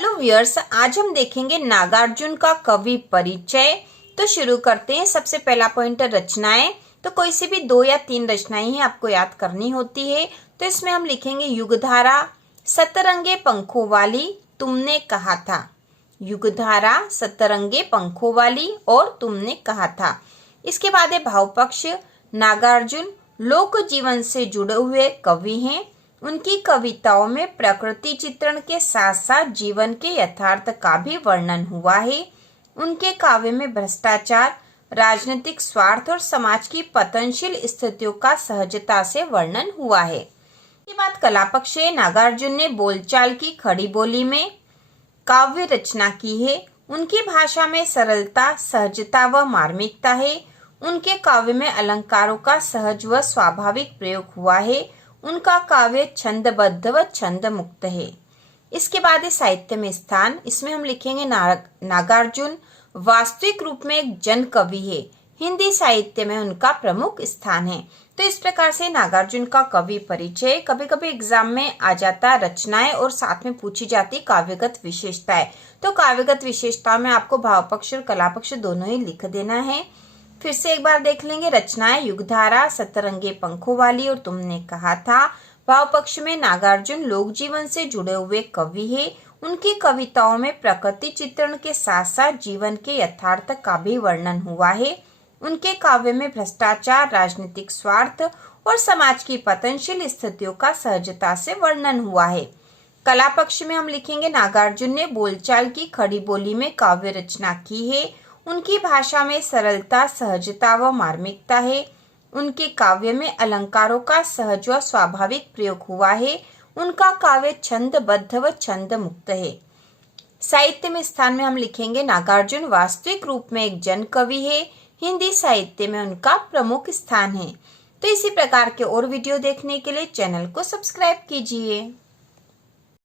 Hello viewers, आज हम देखेंगे नागार्जुन का कवि परिचय। तो शुरू करते हैं। सबसे पहला पॉइंट रचनाएं। तो कोई सी भी 2 या 3 रचनाएं ही आपको याद करनी होती है। तो इसमें हम लिखेंगे युगधारा, सतरंगे पंखों वाली, तुमने कहा था। युगधारा, सतरंगे पंखों वाली और तुमने कहा था। इसके बाद है भावपक्ष। नागार्जुन लोक जीवन से जुड़े हुए कवि हैं। उनकी कविताओं में प्रकृति चित्रण के साथ साथ जीवन के यथार्थ का भी वर्णन हुआ है। उनके काव्य में भ्रष्टाचार, राजनीतिक स्वार्थ और समाज की पतनशील स्थितियों का सहजता से वर्णन हुआ है। इसके बाद कला पक्ष है। नागार्जुन ने बोलचाल की खड़ी बोली में काव्य रचना की है। उनकी भाषा में सरलता, सहजता व मार्मिकता है। उनके काव्य में अलंकारों का सहज व स्वाभाविक प्रयोग हुआ है। उनका काव्य छंदबद्ध व छंद मुक्त है। इसके बाद है साहित्य में स्थान। इसमें हम लिखेंगे नागार्जुन वास्तविक रूप में एक जन कवि है। हिंदी साहित्य में उनका प्रमुख स्थान है। तो इस प्रकार से नागार्जुन का कवि परिचय। कभी कभी एग्जाम में आ जाता रचनाएं और साथ में पूछी जाती काव्यगत विशेषताएं। तो काव्यगत विशेषता में आपको भावपक्ष और कला पक्ष दोनों ही लिख देना है। फिर से एक बार देख लेंगे। रचनाएं युगधारा, सतरंगे पंखों वाली और तुमने कहा था। भाव पक्ष में नागार्जुन लोक जीवन से जुड़े हुए कवि है। उनकी कविताओं में प्रकृति चित्रण के साथ साथ जीवन के यथार्थ का भी वर्णन हुआ है। उनके काव्य में भ्रष्टाचार, राजनीतिक स्वार्थ और समाज की पतनशील स्थितियों का सहजता से वर्णन हुआ है। कला पक्ष में हम लिखेंगे नागार्जुन ने बोलचाल की खड़ी बोली में काव्य रचना की है। उनकी भाषा में सरलता, सहजता व मार्मिकता है। उनके काव्य में अलंकारों का सहज व स्वाभाविक प्रयोग हुआ है। उनका काव्य छंदबद्ध व छंद मुक्त है। साहित्य में स्थान में हम लिखेंगे नागार्जुन वास्तविक रूप में एक जन कवि है। हिंदी साहित्य में उनका प्रमुख स्थान है। तो इसी प्रकार के और वीडियो देखने के लिए चैनल को सब्सक्राइब कीजिए।